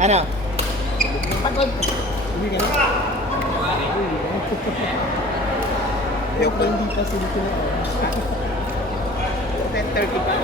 Ano? Pagod. Hindi ka na. Ayoko hindi ka silito na. 10:30 pa.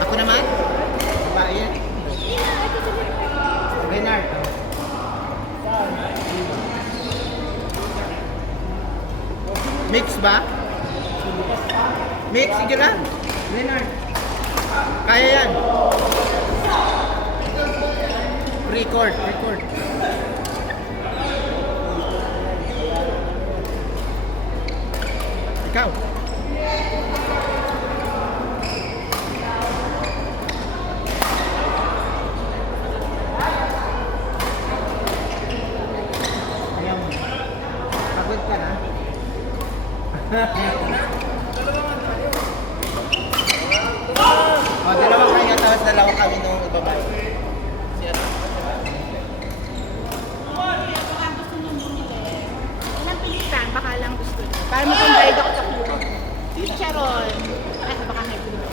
Ako naman? Babae yan. Bernard. Mix ba? Mix, sige lang. Bernard. Kaya yan. Record. Ikaw. Pagod ka na? Dalawa kayo, tapos dalawa kami nung babae. Ilang pilitan, baka lang gusto niyo. Para mag-convert ako sa club. Chicharon. Ay, baka may club.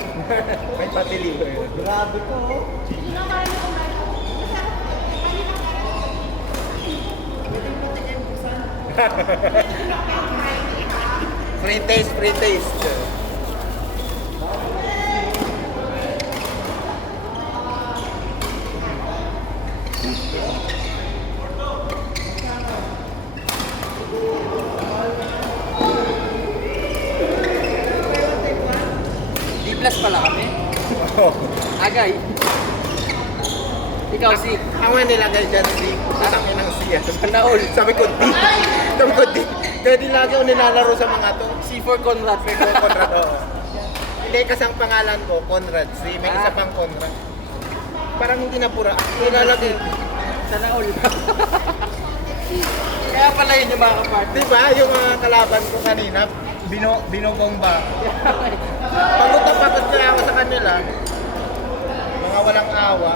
May patili ko yun. Grabe ko. Hindi na para mag-convert ako. Free taste. D+ pala kami. Agay. Ikaw si Ako nga nilagay dyan si sasakyan ng siya. Sana all. Sabi ko, di. Kaya di lagi ako nilalaro sa mga to. C4 Conrad. Conrad, oo. Hindi, kasi ang pangalan ko, Conrad. May isa pang Conrad. Parang hindi napura. Nilalagay. Sana all. Kaya pala yun yung mga kapart. Di ba, yung mga kalaban ko kanina, binobomba. Pagod na pagod kaya ako sa kanila. Mga walang awa.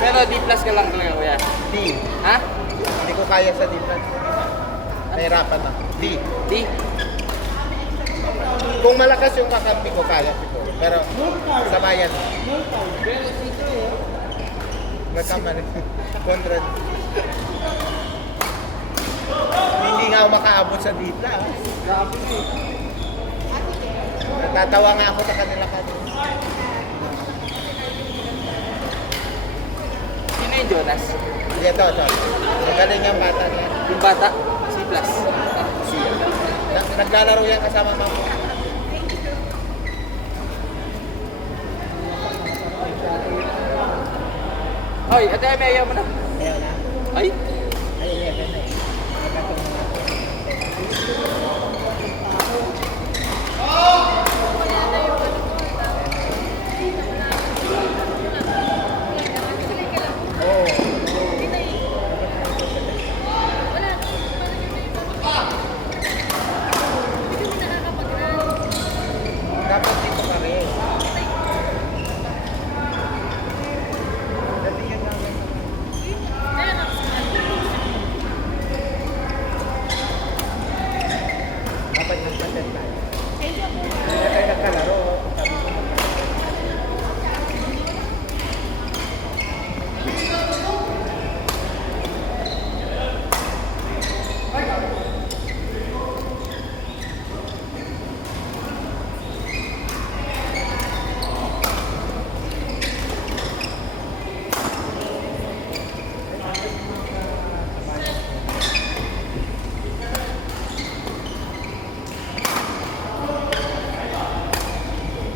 Pero D+ ka lang talaga kuya. D. Ha? Hindi ko kaya sa defense. Nahirapan na. D. D? Kung malakas yung kakampi ko, kaya ko. Pero sa bayan. Nagkamali. Conrad. Hindi nga ako makaabot sa dita. Natatawa nga ako sa kanila kanina. Sino yung Jonas? Ito. Magaling yung bata niya. Yung bata? C+. Siya. Naglalaro yan kasama mama. Hoy, ate, may ayaw mo na. Ayaw na. Ay, Ay, 11 na eh. Nagkatong na ako. Dapat dito pa rin. Dati yan namin. Dapat nagpaset tayo. Kaya tayo nagkalaro. Sabi ko,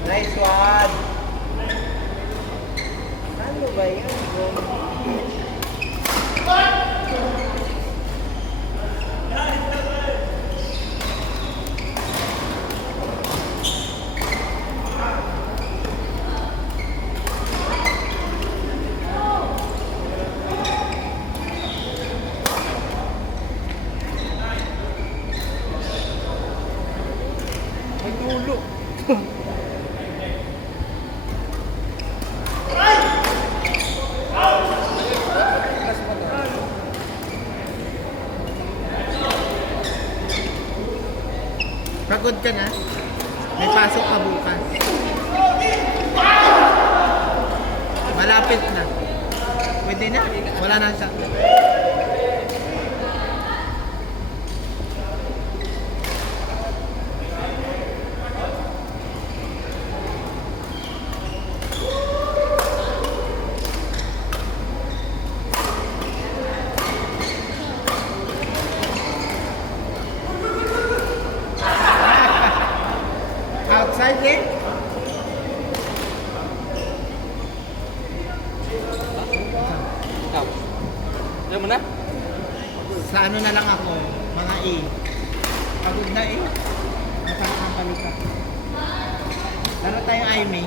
nice one! Ano ba yan? May dulo. Pagod ka na? May pasok ka bukas. Malapit na. Pwede na. Wala na siya. Outside eh? ikaw. Ayaw mo na? Sa ano na lang ako, mga A. Pagod na eh. Nakakampali ka. Laro tayong IMA.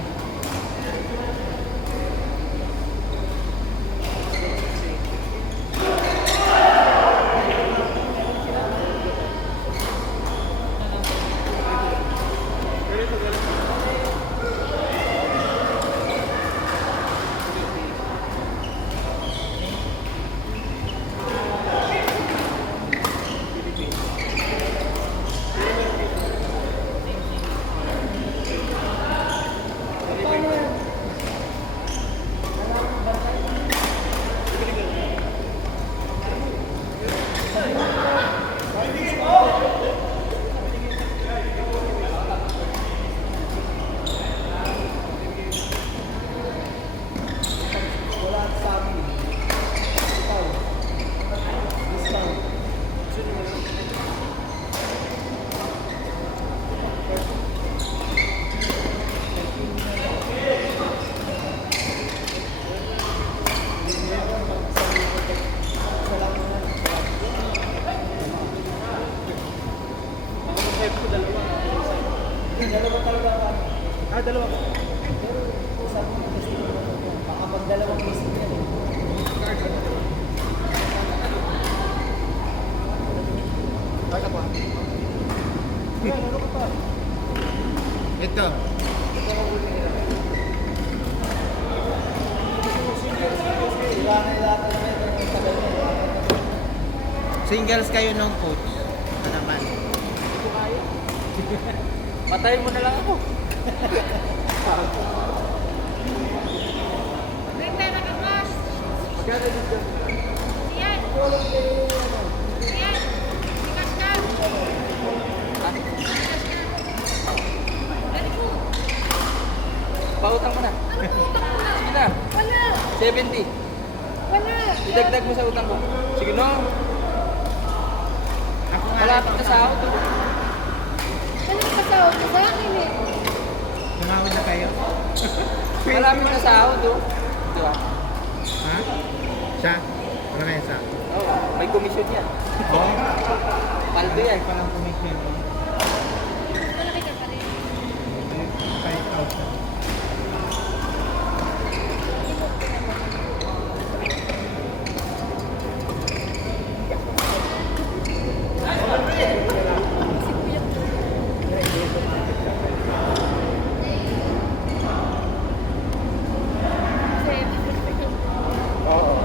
Dalawa talaga ka. Ah, dalawa ka. Isang kasi baka pag dalawang isip yan eh. Kaya pa. Ano ka pa? Ito. Singles kayo nung coach. Ano naman? Patayin mo na lang ako. Pautang mo na. Sige na. Wala! 70. Wala! Idagdag mo sa utang ko. Sige no. Ako nga Malapit na sa auto. sahod ko sa akin eh. Tumawad na kayo? Maraming nasahod, oh. Di ba? Ha? Siya? Ano na yan sa? Oo, may komisyon yan. Oo. Paldo yan. Parang commission. Malaki ka pa rin. 5,000. Oo.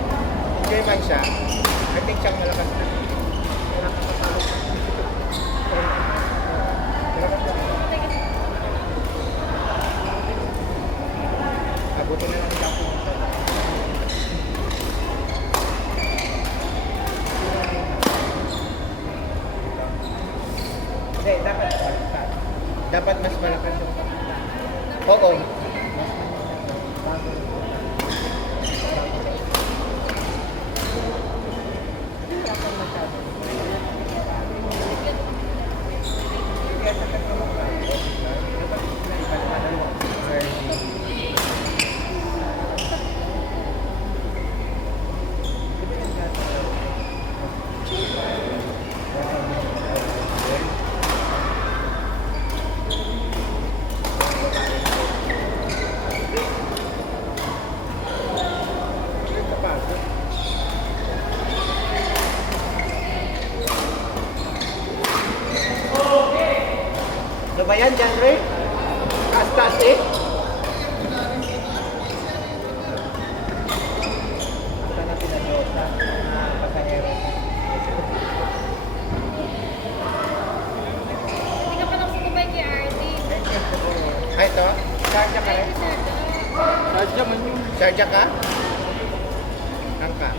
Enjoy man siya. I think siyang malakas na. Abutin na lang siya pumunta. Hindi, dapat malakas. Dapat mas malakas yung oo. Ano ba yan, John Ray? Kastas eh? Ito na pinag-iota na pasahero. Hindi ka pa lang sumabay kay RD. Ay, ito? Sarja ka rin? Thank you, sir. Sadya man yun. Sarja ka? Saan ka?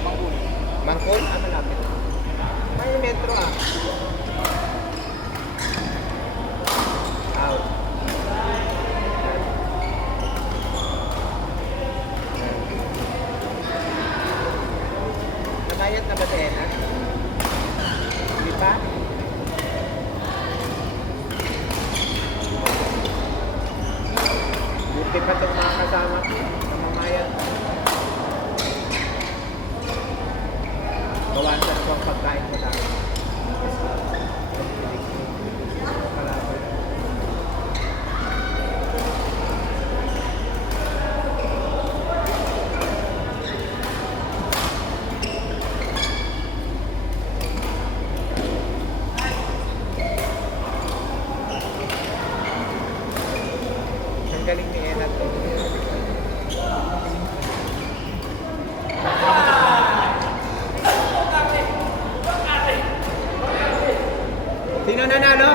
Mangkul. Mangkol? Ah, malapit. May metro ah. Out. Nabayad na ba si Ena? Hindi pa? Buti pa itong mga kasama ko. Namamayad. Bawasan ko ang pagkain ko namin. Kalaban. Ang galing ni Ena to. Sino nanalo?